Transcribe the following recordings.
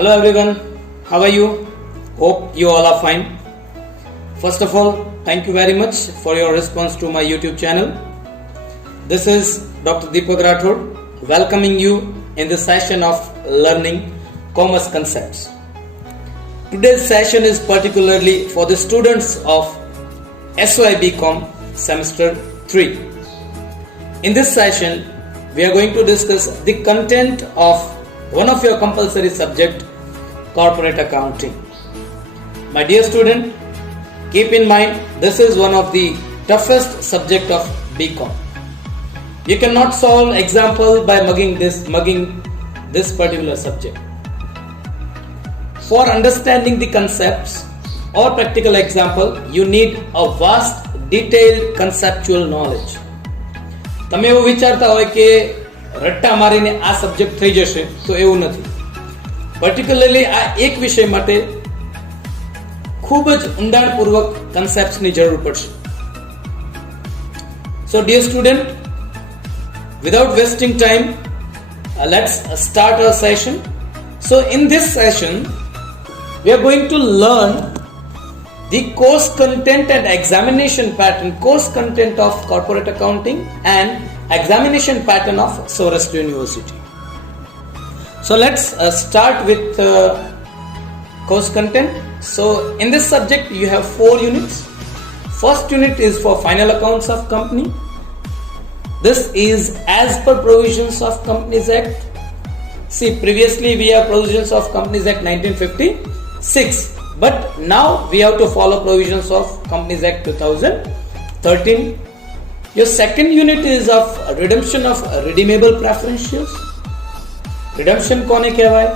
Hello everyone, how are you? Hope you all are fine. First of all, thank you very much for your response to my YouTube channel. This is Dr. Deepak Rathod welcoming you in the session of learning commerce concepts. Today's session is particularly for the students of SOI BCom semester 3. In this session, we are going to discuss the content of one of your compulsory subject, corporate accounting. My dear student, keep in mind this is one of the toughest subject of BCom. You cannot solve example by mugging this particular subject. For understanding the concepts or practical example, you need a vast detailed conceptual knowledge. તમે એવું વિચારતા હોય કે રટ્ટા મારીને આ સબ્જેક્ટ થઈ જશે તો એવું નથી. પર્ટિક્યુલરલી આ એક વિષય માટે ખૂબ જ ઊંડાણપૂર્વક કન્સેપ્ટ્સની જરૂર પડશે. So dear student, without wasting time, let's start our session. So in this session, we are going to learn the course content and examination pattern, course content of corporate accounting and examination pattern of Sourced University. So let's start with course content. So in this subject you have 4 units. First unit is for final accounts of company. This is as per provisions of Companies Act. See, previously we have provisions of Companies Act 1956. But now we have to follow provisions of Companies Act 2013. Your second unit is of redemption of redeemable preference shares. Redemption કોને કહેવાય?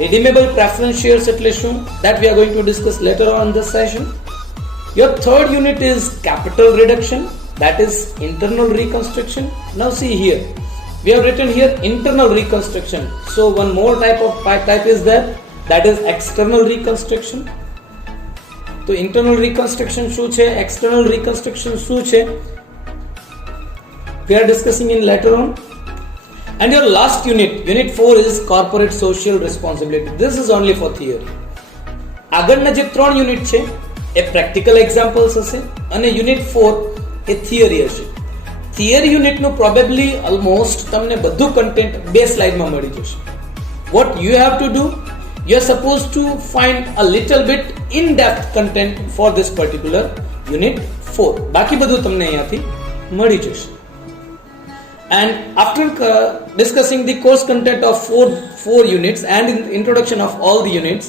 Redeemable preference shares એટલે શું? That we are going to discuss later on in this session. Your third unit is capital reduction, that is internal reconstruction. Now see here, we have written here internal reconstruction. So one more type is there, that is external reconstruction. तो internal reconstruction શું છે, external reconstruction શું છે, we are discussing in later on. And your last unit, unit 4 is corporate social responsibility. This is only for theory. આગળના જે 3 યુનિટ છે એ practical examples હશે અને unit 4 એ theory હશે. theory unit નું probably almost તમને બધું content 2 slide માં મળી જશે. What you have to do, you are supposed to find a little bit in-depth content for this particular unit 4. બાકી બધું તમને અહીંયાથી મળી જશે. And after discussing the course content of 4 units and in introduction of all the units,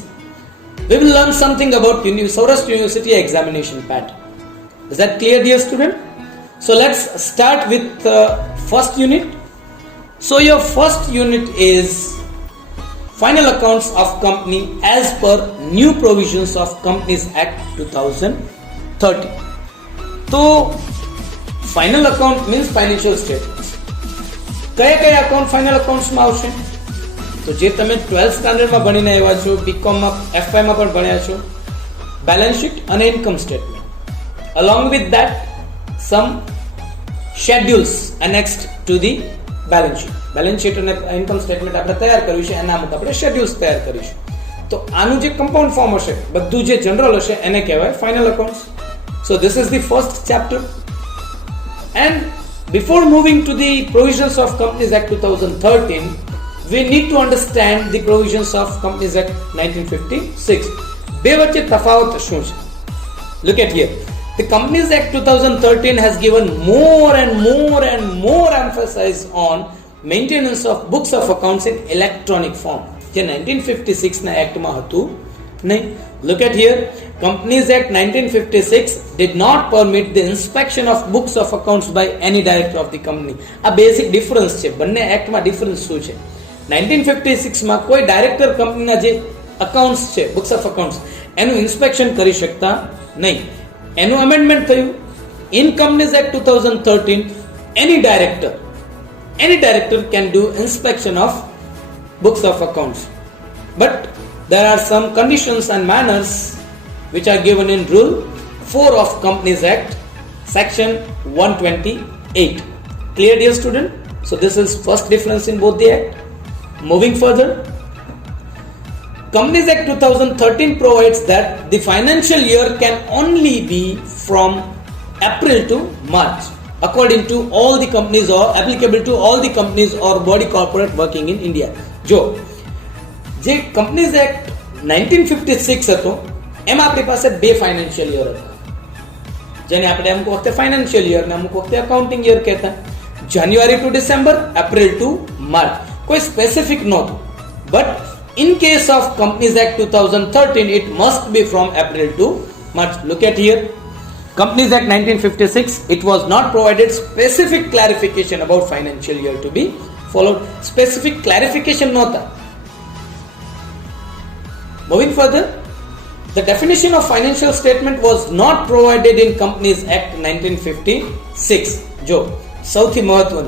we will learn something about Sourced University examination pattern. Is that clear, dear student? So let's start with first unit. So your first unit is final accounts of company as per new provisions of Companies Act 2013. So final account means financial statements. કયા કયા account final અકાઉન્ટ્સમાં આવશે? તો જે તમે 12th સ્ટાન્ડર્ડમાં ભણીને આવ્યા છો, બીકોમમાં એફવાયમાં પણ ભણ્યા છો, બેલેન્સ શીટ અને income statement. Along with that some schedules annexed to the balance sheet. Balance sheet અને ઇન્કમ સ્ટેટમેન્ટ આપણે તૈયાર કર્યું છે, એના અમુક આપણે શેડ્યુલ્સ તૈયાર કરીશું. તો આનું જે કમ્પાઉન્ડ ફોર્મ હશે, બધું જે જનરલ હશે એને કહેવાય final accounts. So this is the first chapter. And before moving to the provisions of Companies Act 2013, we need to understand the provisions of Companies Act 1956. બે વચ્ચે તફાવત શું છે? Look at here. The Companies Act 2013 has given more and more emphasis on maintenance of books of accounts in electronic form. જે 1956 ના એક્ટમાં હતું નહીં. Look at here. Companies Act 1956 did not permit the inspection of books of accounts by any director of the company. આ basic difference છે. બંને એક્ટમાં ડિફરન્સ શું છે? 1956 માં કોઈ ડાયરેક્ટર કંપનીના જે અકાઉન્ટ્સ છે, બુક્સ ઓફ અકાઉન્ટ્સ, એનું ઇન્સ્પેક્શન કરી શકતા નહીં. એનું અમેન્ડમેન્ટ થયું. In Companies Act 2013, any director can do inspection of books of accounts. But there are some conditions and manners which are given in Rule 4 of Companies Act, Section 128. Clear, dear student? So this is first difference in both the act. Moving further, Companies Act 2013 provides that the financial year can only be from April to March according to all the companies or applicable to all the companies or body corporate working in India. જો જે Companies Act 1956 હતો એમાં આપણી પાસે બે financial year હતા જેને આપણે અમુક વખતે ફાઇનાન્શિયલ યર ને અમુક વખતે અકાઉન્ટિંગ યર કહેતા January to December April to March કોઈ સ્પેસિફિક નહોતું but in case of Companies Act 2013 it must be from April to March. Look at here, Companies Act 1956, it was not provided specific clarification about financial year to be followed. Specific clarification nota. Moving further, the definition of financial statement was not provided in Companies Act 1956. જો સૌથી મહત્વનું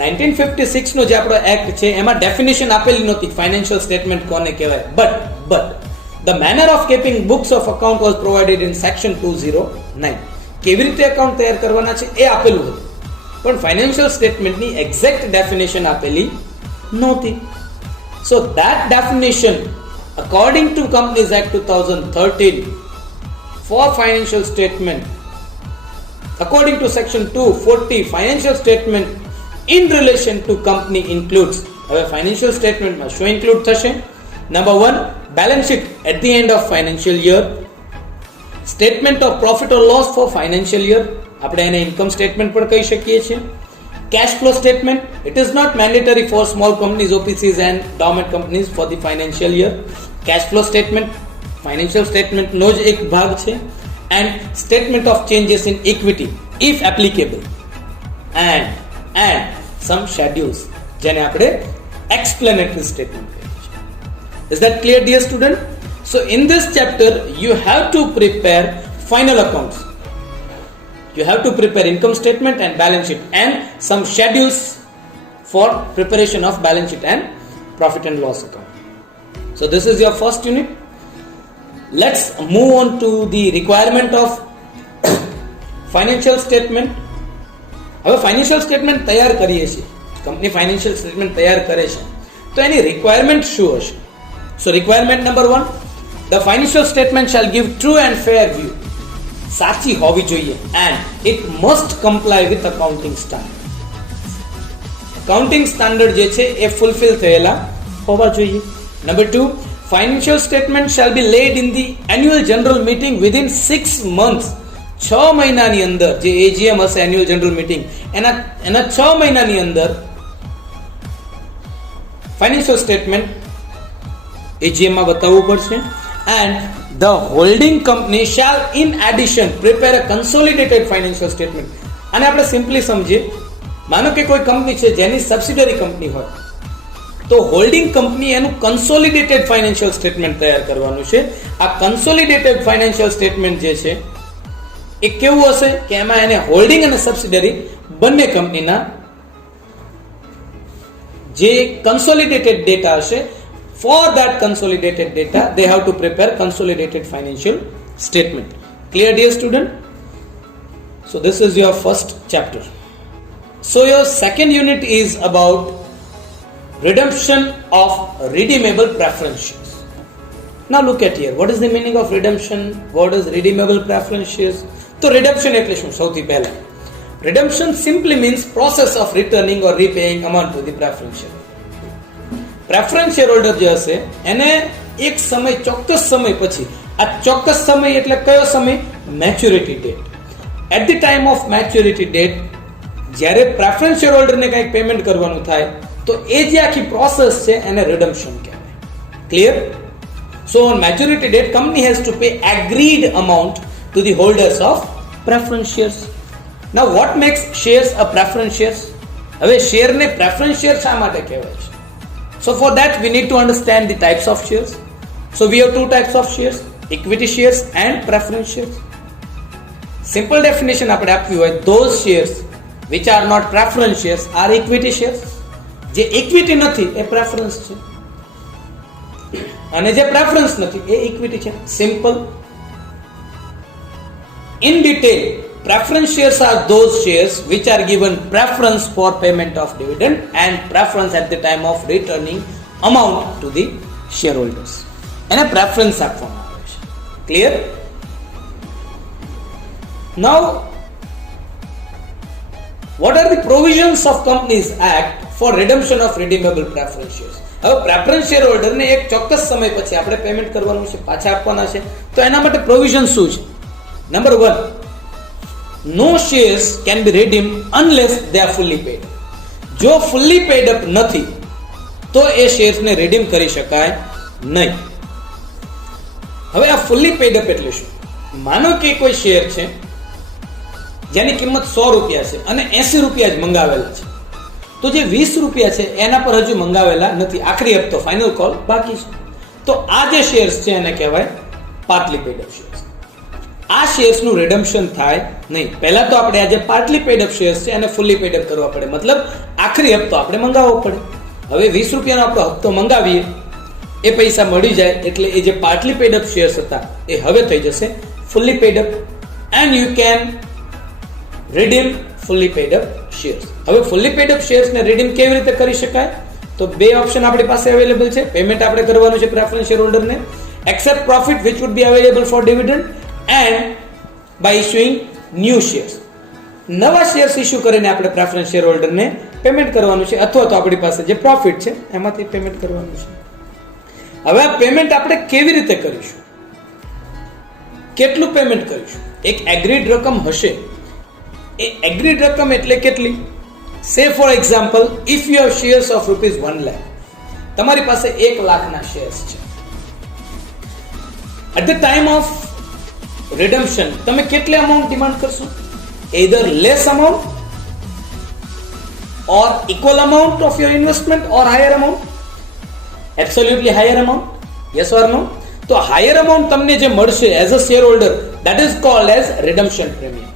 1956 નો જે આપણો એક્ટ છે એમાં ડેફિનેશન આપેલી નહોતી financial statement કોને કહેવાય but the manner of keeping books of account was provided in section 209. કેવી રીતે એકાઉન્ટ તૈયાર કરવાના છે એ આપેલું હતું પણ ફાઇનાન્શિયલ સ્ટેટમેન્ટની એક્ઝેક્ટ ડેફિનેશન આપેલી નહોતી. So that definition according to Companies Act 2013 for financial statement according to section 240 financial statement in relation to company includes હવે financial statement માં શું include થશે? Number 1, balance sheet at the end of financial year, statement of profit or loss for financial year, આપણે એને income statement પણ કહી શકીએ છીએ. Cash flow statement, it is not mandatory for small companies, OPCs and dormant companies for the financial year. Cash flow statement financial statement નો જ એક ભાગ છે. And statement of changes in equity if applicable and some schedules જેને આપણે explanatory statement કહીએ છીએ. Is that clear, dear student? So in this chapter you have to prepare final accounts, you have to prepare income statement and balance sheet and some schedules for preparation of balance sheet and profit and loss account. So this is your first unit. Let's move on to the requirement of financial statement. હવે financial statement તૈયાર કરીએ છીએ, company financial statement તૈયાર કરે છે તો એની requirement શું હશે? So requirement number 1, the financial statement shall give true and fair view. સાચી હોવી જોઈએ and it must comply with accounting standard. Accounting standard જે છે એ ફૂલફિલ થયેલા હોવા જોઈએ. Number 2, financial statement shall be laid in the annual general meeting within 6 months. 6 મહિનાની અંદર જે એજીએમ હશે એન્યુઅલ જનરલ મીટિંગ એના 6 મહિનાની અંદર ફાઇનાન્શિયલ સ્ટેટમેન્ટ એજીએમ માં બતાવવું પડશે. And the holding company shall in addition prepare a consolidated financial statement. આને આપણે સિમ્પલી સમજીએ, માનો કે કોઈ કંપની છે જેની સબસિડરી કંપની હોય તો હોલ્ડિંગ કંપની એનું કન્સોલિડેટેડ ફાઇનાન્શિયલ સ્ટેટમેન્ટ તૈયાર કરવાનું છે. આ કન્સોલિડેટેડ ફાઇનાન્શિયલ સ્ટેટમેન્ટ જે છે એ કેવું હશે કે એમાં એને હોલ્ડિંગ અને સબસિડરી બંને કંપનીના જે કન્સોલિડેટેડ ડેટા હશે for that consolidated data they have to prepare consolidated financial statement. Clear, dear student? So this is your first chapter. So your second unit is about redemption of redeemable preference shares. Now look at here, what is the meaning of redemption? What is redeemable preference shares? So redemption એટલે શું? સૌથી પહેલા redemption simply means process of returning or repaying amount to the preference share. Preference shareholder જે હશે એને એક સમય ચોક્કસ સમય પછી, આ ચોક્કસ સમય એટલે કયો સમય? Maturity date. At the time of maturity date જ્યારે પ્રેફરન્સ શેરહોલ્ડરને કંઈક પેમેન્ટ કરવાનું થાય તો એ જે આખી પ્રોસેસ છે એને રિડમ્પશન કહેવાય. Clear? So on maturity date company has to pay agreed amount to the holders of preference shares. Now what makes shares a preference shares? હવે શેરને પ્રેફરન્સ શેર શા માટે કહેવાય છે? So for that we need to understand the types of shares. So we have 2 types of shares, equity shares and preference shares. Simple definition આપણે આપવી હોય, those shares which are not preference shares are equity shares. જે ઇક્વિટી નથી એ પ્રેફરન્સ છે અને જે પ્રેફરન્સ નથી એ ઇક્વિટી છે. Simple. In detail, preference shares are those shares which are given preference for payment of dividend and preference at the time of returning amount to the shareholders. એને પ્રેફરન્સ આપવામાં આવે છે. ક્લિયર? નાઉ what are the provisions of Companies Act for redemption of redeemable preference shares? હવે preference share હોલ્ડરને એક ચોક્કસ સમય પછી આપણે પેમેન્ટ કરવાનું છે, પાછા આપવાના છે, તો એના માટે પ્રોવિઝન શું છે? Number 1, no shares can be redeemed unless they are fully paid. જો ફુલ્લી પેડ અપ નથી તો એ શેર્સને રિડીમ કરી શકાય નહીં. હવે આ ફુલ્લી પેડ અપ એટલે શું? માનો કે કોઈ શેર છે જેની કિંમત 100 રૂપિયા છે અને 80 રૂપિયા જ મંગાવેલા છે, તો જે 20 રૂપિયા છે એના પર હજુ મંગાવેલા નથી, આખરી હપ્તો ફાઇનલ કોલ બાકી છે, તો આ જે શેર્સ છે એને કહેવાય પાર્ટલી પેડ અપ શેર્સ. આ શેર્સનું રિડમ્પશન થાય નહીં. પહેલા તો આપણે આ જે પાર્ટલી પેડ અપ શેર્સ છે એને ફુલ્લી પેડ અપ કરવા પડે, મતલબ આખરી હપ્તો આપણે મંગાવવો પડે. હવે 20 રૂપિયાનો આપણો હપ્તો મંગાવીએ, એ પૈસા મળી જાય એટલે એ જે પાર્ટલી પેડ અપ શેર્સ હતા એ હવે થઈ જશે fully paid up, and you can redeem fully paid up shares. હવે fully paid up shares ને redeem કેવી રીતે કરી શકાય? તો બે ઓપ્શન આપણી પાસે અવેલેબલ છે. પેમેન્ટ આપણે કરવાનું છે પ્રેફરન્સ શેર હોલ્ડર ને, accept profit which would be available for dividend, and by issuing new shares. નવા શેર્સ ઇશ્યુ કરીને આપણે પ્રેફરન્સ શેર હોલ્ડર ને પેમેન્ટ કરવાનું છે, અથવા તો આપણી પાસે જે પ્રોફિટ છે એમાંથી પેમેન્ટ કરવાનું છે. હવે આ પેમેન્ટ આપણે કેવી રીતે કરીશું? કેટલું પેમેન્ટ કરીશું? એક એગ્રીડ રકમ હશે. એ એગ્રીડ રકમ એટલે કેટલી? સે for example, if you have shares of rupees 1 લાખ, તમારી પાસે 1 લાખના શેર્સ છે. એટ ધ ટાઈમ ઓફ રિડમ્પશન તમે કેટલી અમાઉન્ટ ડિમાન્ડ કરશો? either less amount or equal amount of your investment or higher amount, absolutely higher amount, yes or no? તો higher amount તમને જે મળશે as a shareholder, that is called as redemption premium.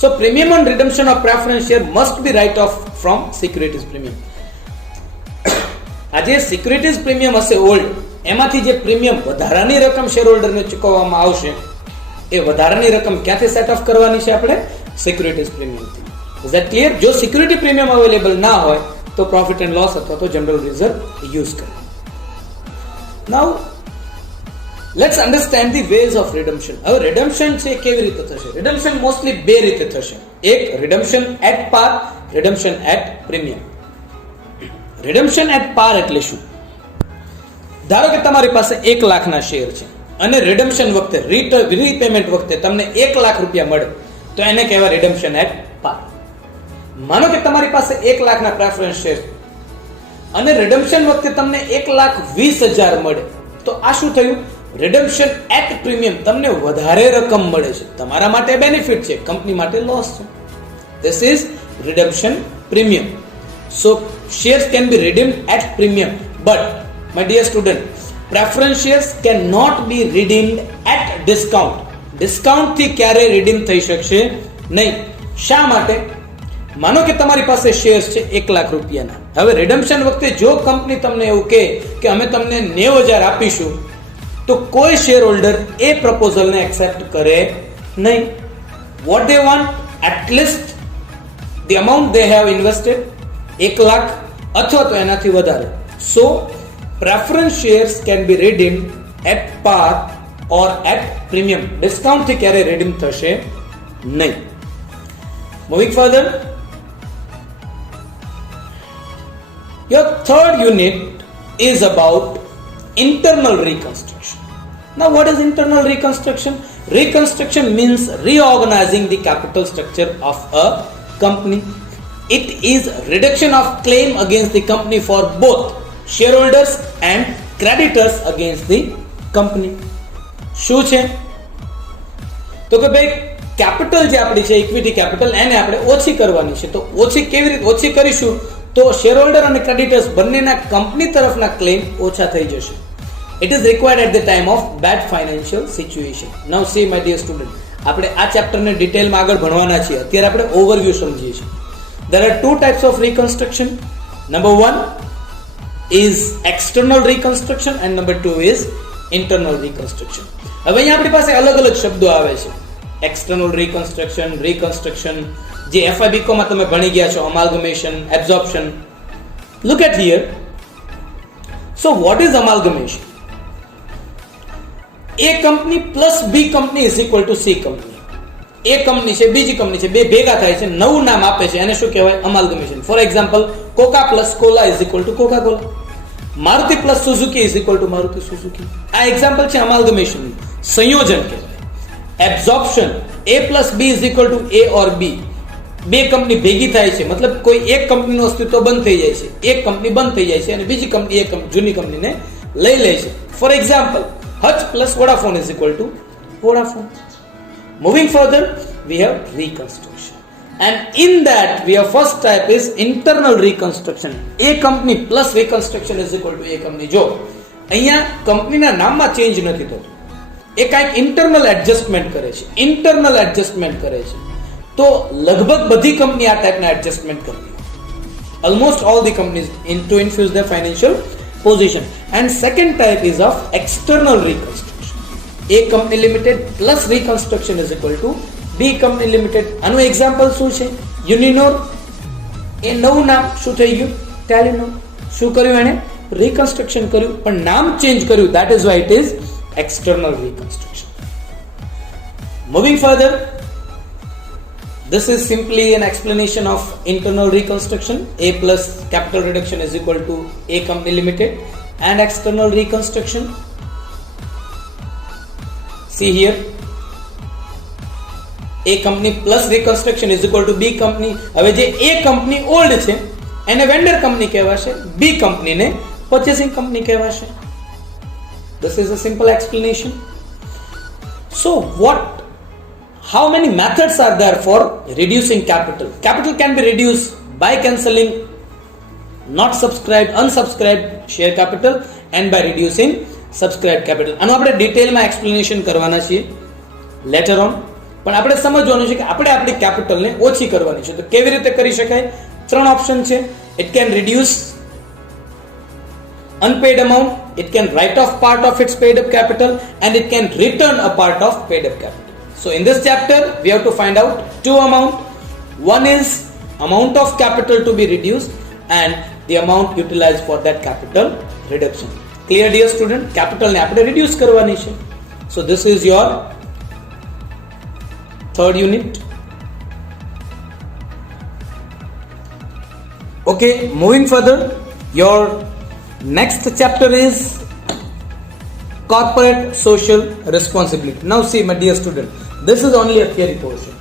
So premium on redemption of preference share must be write off from securities premium. આ જે securities premium હશે ઓલ્ડ, એમાંથી જે પ્રીમિયમ વધારાની રકમ શેર હોલ્ડરને ચૂકવવામાં આવશે, એ વધારાની રકમ ક્યાંથી સેટ ઓફ કરવાની છે આપણે? સિક્યુરિટીઝ પ્રીમિયમથી. Is that clear? જો સિક્યુરિટી પ્રીમિયમ અવેલેબલ ના હોય તો પ્રોફિટ એન્ડ લોસ અથવા તો જનરલ રિઝર્વ યુઝ કરો. Now let's understand the ways of redemption. હવે રિડમ્પશન છે કેવી રીતે થશે? રિડમ્પશન મોસ્ટલી બે રીતે થશે. એક રિડમ્પશન એટ પાર, રિડમ્પશન એટ પ્રીમિયમ. રિડમ્પશન એટ પાર એટલે શું? ધારો કે તમારી પાસે 1 લાખના શેર છે અને રિડમ્પશન વખતે રીપેમેન્ટ વખતે તમને 1 લાખ રૂપિયા મળે તો એને કહેવાય રિડમ્પશન એટ પાર. માનો કે તમારી પાસે 1 લાખના પ્રેફરન્સ શેર અને રિડમ્પશન વખતે તમને 1,20,000 મળે તો આ શું થયું? રિડમ્પશન એટ પ્રીમિયમ. તમને વધારે રકમ મળે છે, તમારા માટે બેનિફિટ છે, કંપની માટે લોસ છે. This is redemption premium. So shares can be redeemed at premium, but my dear student, preference shares cannot be redeemed at discount. Discount થી ક્યારે redeem થઈ શકશે નહીં. શા માટે? માનો કે તમારી પાસે શેર્સ છે 1 લાખ રૂપિયાના. હવે રિડમ્પશન વખતે જો કંપની તમને એવું કહે કે અમે તમને 90,000 આપીશું, તો કોઈ શેર હોલ્ડર એ પ્રપોઝલને એક્સેપ્ટ કરે નહીં. What they want, at least the amount they have invested, 1 લાખ અથવા તો એનાથી વધારે. So preference shares can be redeemed at par or at premium. Discount થી ક્યારે redeem થશે નહીં. Moving further, your third unit is about internal reconstruction. Now what is internal reconstruction? Reconstruction means reorganizing the capital structure of a company. It is reduction of claim against the company for both shareholders and creditors against the company. શું છે? તો કે ભાઈ કેપિટલ જે આપણી છે, equity capital, એને આપણે ઓછી કરવાની છે. તો ઓછી કેવી રીતે ઓછી કરીશું? તો શેર હોલ્ડર અને ક્રેડિટર્સ બંનેના કંપની તરફના ક્લેમ ઓછા થઈ જશે. It is required at the time of bad financial situation. Now see my dear student, આપણે આ ચેપ્ટરને ડિટેલમાં આગળ ભણવાના છીએ. અત્યારે આપણે ઓવરવ્યૂ સમજીએ છીએ. There are 2 types of reconstruction. Number 1 is external reconstruction and number 2 is internal reconstruction. હવે અહીંયા આપણી પાસે અલગ અલગ શબ્દો આવે છે. External reconstruction, reconstruction, જે FIBCO માં તમે ભણી ગયા છો, amalgamation, absorption. Look at here. So what is amalgamation? A company plus B company is equal to C company. A company છે, બીજી કંપની છે, બે ભેગા થાય છે, નવું નામ આપે છે, એને શું કહેવાય? Amalgamation. For example, Coca plus Cola is equal to Coca Cola. Maruti plus Suzuki is equal to Maruti Suzuki. આ એક્ઝામ્પલ છે અમાલ્ગમેશન, સંયોજન કહેવાય. Absorption, A plus B is equal to A or B. બે કંપની ભેગી થાય છે, મતલબ કોઈ એક કંપનીનું અસ્તિત્વ બંધ થઈ જાય છે, એક કંપની બંધ થઈ જાય છે અને બીજી કંપની એક જૂની કંપનીને લઈ લે છે. For example, Hutch plus Vodafone is equal to Vodafone. Moving further, we have reconstruction, and in that we have first type is internal reconstruction. A company plus reconstruction is equal to A company. જો અહીંયા કંપનીના નામમાં ચેન્જ નથી થતો, એ કાંઈક internal adjustment કરે છે, internal adjustment કરે છે, તો લગભગ બધી કંપની આ ટાઈપના એડજસ્ટમેન્ટ કરતી. Almost all the companies to infuse their financial position. And second type is of external reconstruction. A company limited plus reconstruction is equal to B company limited. આનું એક્ઝામ્પલ શું છે? યુનિનોર, એ નવું નામ શું થઈ ગયું? ટેલિનોર. શું કર્યું એને? રિકન્સ્ટ્રક્શન કર્યું, પણ નામ ચેન્જ કર્યું. That is why it is external reconstruction. Moving further, this is simply an explanation of internal reconstruction. A plus capital reduction is equal to A company limited, and external reconstruction. See here, A company plus reconstruction is equal to B company. હવે જે A company old છે એને vendor company કહેવાશે, B કંપનીને purchasing company કહેવાશે. This is a simple explanation. So how many methods are there for reducing capital? Capital can be reduced by cancelling not subscribed, unsubscribed share capital and by reducing subscribed capital. આનું આપણે ડિટેલમાં એક્સપ્લેનેશન કરવાના છીએ letter on, પણ આપણે સમજવાનું છે કે આપણે આપણી કેપિટલને ઓછી કરવાની છે. તો કેવી રીતે કરી શકાય? ત્રણ ઓપ્શન છે. It can reduce unpaid amount, it can write off part of its paid up capital, and it can return a part of paid up capital. So in this chapter we have to find out two amount. One is amount of capital to be reduced and the amount utilized for that capital reduction. Clear dear student? Capital ને આપણે reduce કરવાની છે. So this is your third unit. Okay, moving further, your next chapter is corporate social responsibility. Now see my dear student, this is only a theory portion.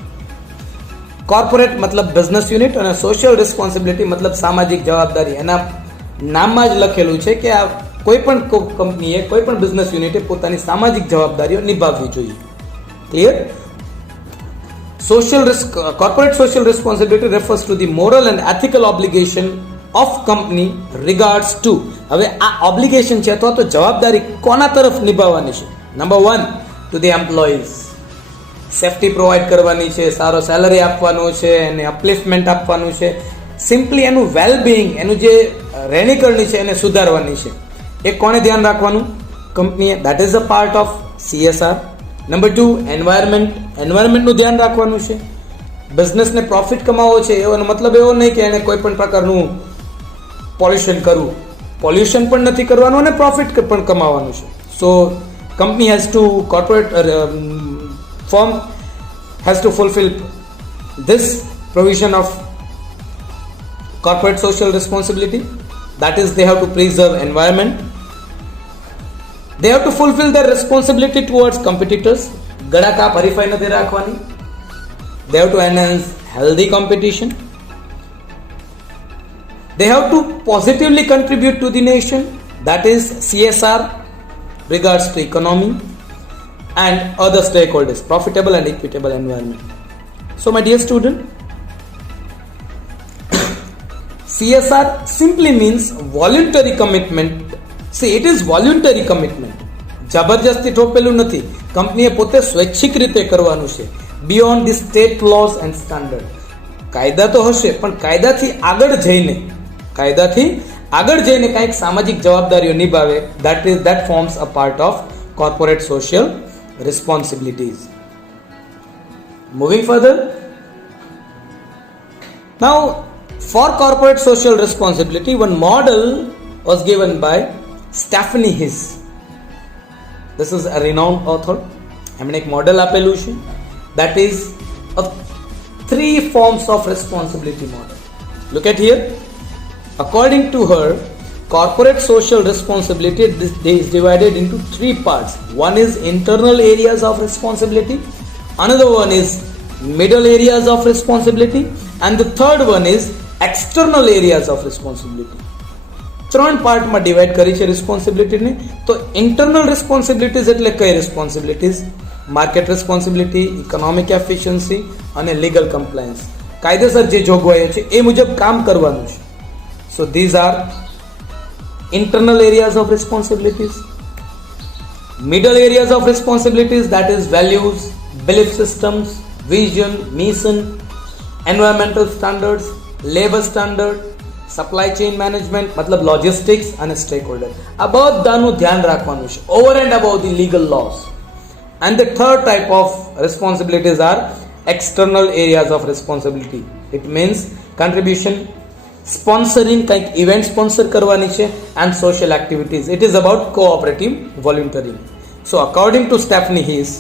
Corporate मतलब business unit અને social responsibility मतलब સામાજિક જવાબદારી. એના નામમાં જ લખેલું છે કે આ કોઈ પણ કંપનીએ, કોઈ પણ બિઝનેસ યુનિટે પોતાની સામાજિક જવાબદારીઓ નિભાવવી જોઈએ. Clear? Corporate social responsibility refers to the moral and ethical obligation of company regards to. હવે આ ઓબ્લિગેશન છે અથવા તો જવાબદારી કોના તરફ નિભાવવાની છે? Number 1 to the employees. Safety provide કરવાની છે, સારો સેલરી આપવાનું છે, એને અપલિફ્ટમેન્ટ આપવાનું છે, સિમ્પલી એનું વેલબિંગ, એનું જે રહેણીકરણી છે એને સુધારવાની છે. એ કોને ધ્યાન રાખવાનું? કંપનીએ. That is a part of CSR. Number 2 એન્વાયરમેન્ટનું ધ્યાન રાખવાનું છે. બિઝનેસને પ્રોફિટ કમાવો છે એનો મતલબ એવો નહીં કે એને કોઈ પણ પ્રકારનું પોલ્યુશન કરવું. પોલ્યુશન પણ નથી કરવાનું અને પ્રોફિટ પણ કમાવાનું છે. So company has to firm has to fulfill this provision of corporate social responsibility. That is, they have to preserve environment. They have to fulfill their responsibility towards competitors. ગળા કાપ હરીફાઈ નથી રાખવાની. They have to enhance healthy competition. They have to positively contribute to the nation. That is CSR regards to economy and other stakeholders, profitable and equitable environment. So my dear student, CSR simply means voluntary commitment. See, it is voluntary commitment. જબરજસ્તી ઠોપેલું નથી. કંપનીએ પોતે સ્વૈચ્છિક રીતે કરવાનું છે. Beyond the state lose and standard. કાયદા તો હશે પણ કાયદાથી આગળ જઈને કાંઈક સામાજિક જવાબદારીઓ નિભાવે. that forms a part of corporate social responsibilities. Moving further, now for corporate social responsibility one model was given by Stephanie His. This is a renowned author. એમણે એક મોડેલ આપેલું છે. That is a 3 forms of responsibility model. Look at here. According to her, corporate social responsibility is divided into 3 parts. One is internal areas of responsibility, another one is middle areas of responsibility, and the third one is external areas of responsibility. 3 પાર્ટમાં ડિવાઈડ કરી છે રિસ્પોન્સિબિલિટીને. તો internal responsibilities એટલે કઈ responsibilities? Market responsibility, economic efficiency અને legal compliance. કાયદેસર જે જોગવાઈઓ છે એ મુજબ કામ કરવાનું છે. સો these are internal areas of responsibilities. Middle areas of responsibilities, that is values, belief systems, vision, mission, environmental standards, labor standard, supply chain management, मतलब logistics and stakeholder. આ બધાનું ધ્યાન રાખવાનું છે over and above the legal laws. And the third type of responsibilities are external areas of responsibility. It means contribution, sponsoring, કંઈક event sponsor કરવાની છે, and social activities. It is about cooperative volunteering. So according to Stephanie Hees,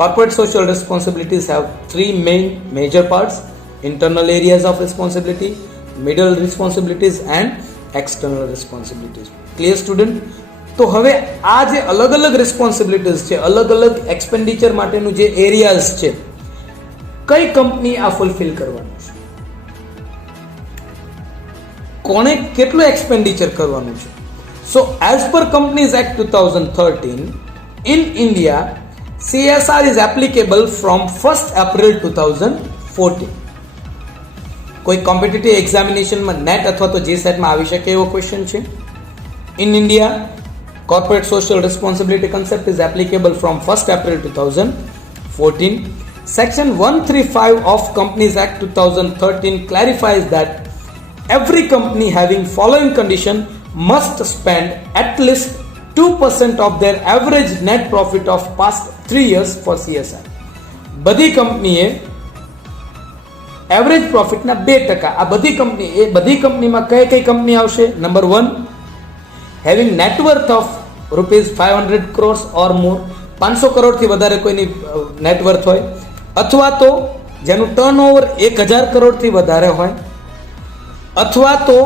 corporate social responsibilities have 3 main major parts: internal areas of responsibility, middle responsibilities and external responsibilities. Clear student? તો હવે આ જે અલગ અલગ રિસ્પોન્સિબિલિટીઝ છે, અલગ અલગ એક્સપેન્ડિચર માટેનું જે એરિયાઝ છે, કઈ કંપની આ ફુલફિલ કરવાનું છે, કોણે કેટલું એક્સપેન્ડિચર કરવાનું છે. સો as per companies act 2013 in India CSR is applicable from 1st April 2014. કોઈ કોમ્પિટિટિવ એક્ઝામિનેશનમાં નેટ અથવા તો જીસેટમાં આવી શકે એવો ક્વેશ્ચન છે. In India corporate social responsibility concept is applicable from 1st April 2014. Section 135 of Companies Act 2013 clarifies that every company having following condition must spend at least 2% of their average net profit of past 3 years for CSR. બધી કંપનીએ એવરેજ પ્રોફિટના 2%. આ બધી કંપની, એ બધી કંપનીમાં કઈ કઈ કંપની આવશે? નંબર 1, having net worth of rupees 500 crores or more, 500 કરોડથી વધારે કોઈની નેટ વર્થ હોય, અથવા તો જેનું ટર્નઓવર 1000 કરોડથી વધારે હોય, અથવા તો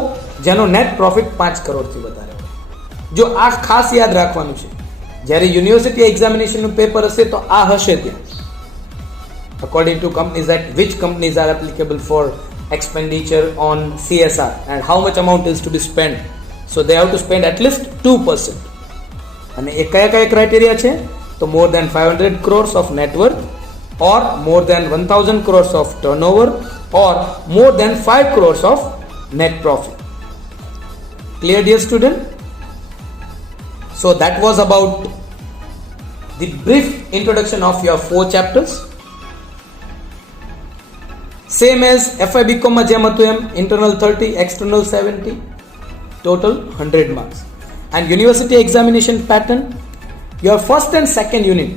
જેનો નેટ પ્રોફિટ 5 કરોડથી વધારે હોય. જો આ ખાસ યાદ રાખવાનું છે, જ્યારે યુનિવર્સિટી એક્ઝામિનેશનનું પેપર હશે તો આ હશે ત્યાં. According to Companies Act, which companies are applicable for expenditure on CSR and how much amount is to be spent? So they have to spend at least 2%. અને એ કયા કયા ક્રાઇટેરિયા છે? તો more than 500 crores of net worth, or more than 1000 crores of turnover, or more than 5 crores of net profit. Clear, dear student? So that was about the brief introduction of your 4 chapters. Same as FI BCom માં જેમ હતું એમ, internal 30, external 70, total 100 marks. And university examination pattern, your first and second unit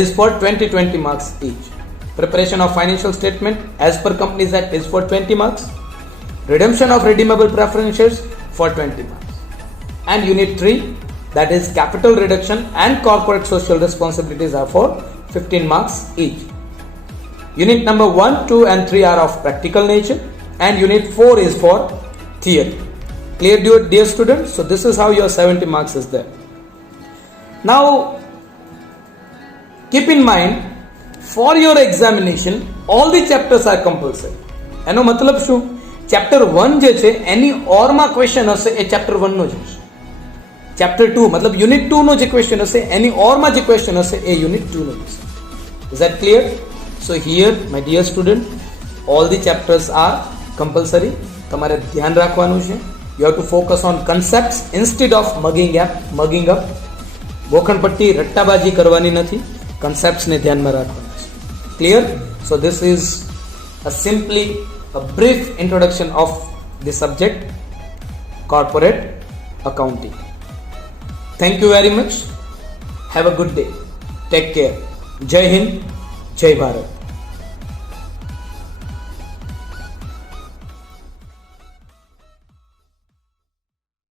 is for 20 marks each. Preparation of financial statement as per Companies Act is for 20 marks. Redemption of redeemable preference shares for 20 marks. And unit 3, that is capital reduction and corporate social responsibilities, are for 15 marks each. Unit number 1, 2 and 3 are of practical nature, and unit 4 is for theory. Clear, dear students? So this is how your 70 marks is there. Now keep in mind, for your examination all the chapters are compulsory. એનો મતલબ શું? ચેપ્ટર 1 જે છે એની ઓરમાં ક્વેશ્ચન હશે એ ચેપ્ટર 1 નો જ હશે. ચેપ્ટર 2 મતલબ યુનિટ 2 નો જે ક્વેશ્ચન હશે એની ઓરમાં જે ક્વેશ્ચન હશે એ યુનિટ 2 નો હશે. Is that clear? So here, my dear student, all the chapters are compulsory. તમારે ધ્યાન રાખવાનું છે. You have to focus on concepts instead of mugging up. ગોખણપટ્ટી રટ્ટાબાજી કરવાની નથી, concepts ને ધ્યાનમાં રાખવાના છે. Clear? So this is a brief introduction of the subject corporate accounting. Thank you very much. Have a good day. Take care. Jai Hind, Jai Bharat.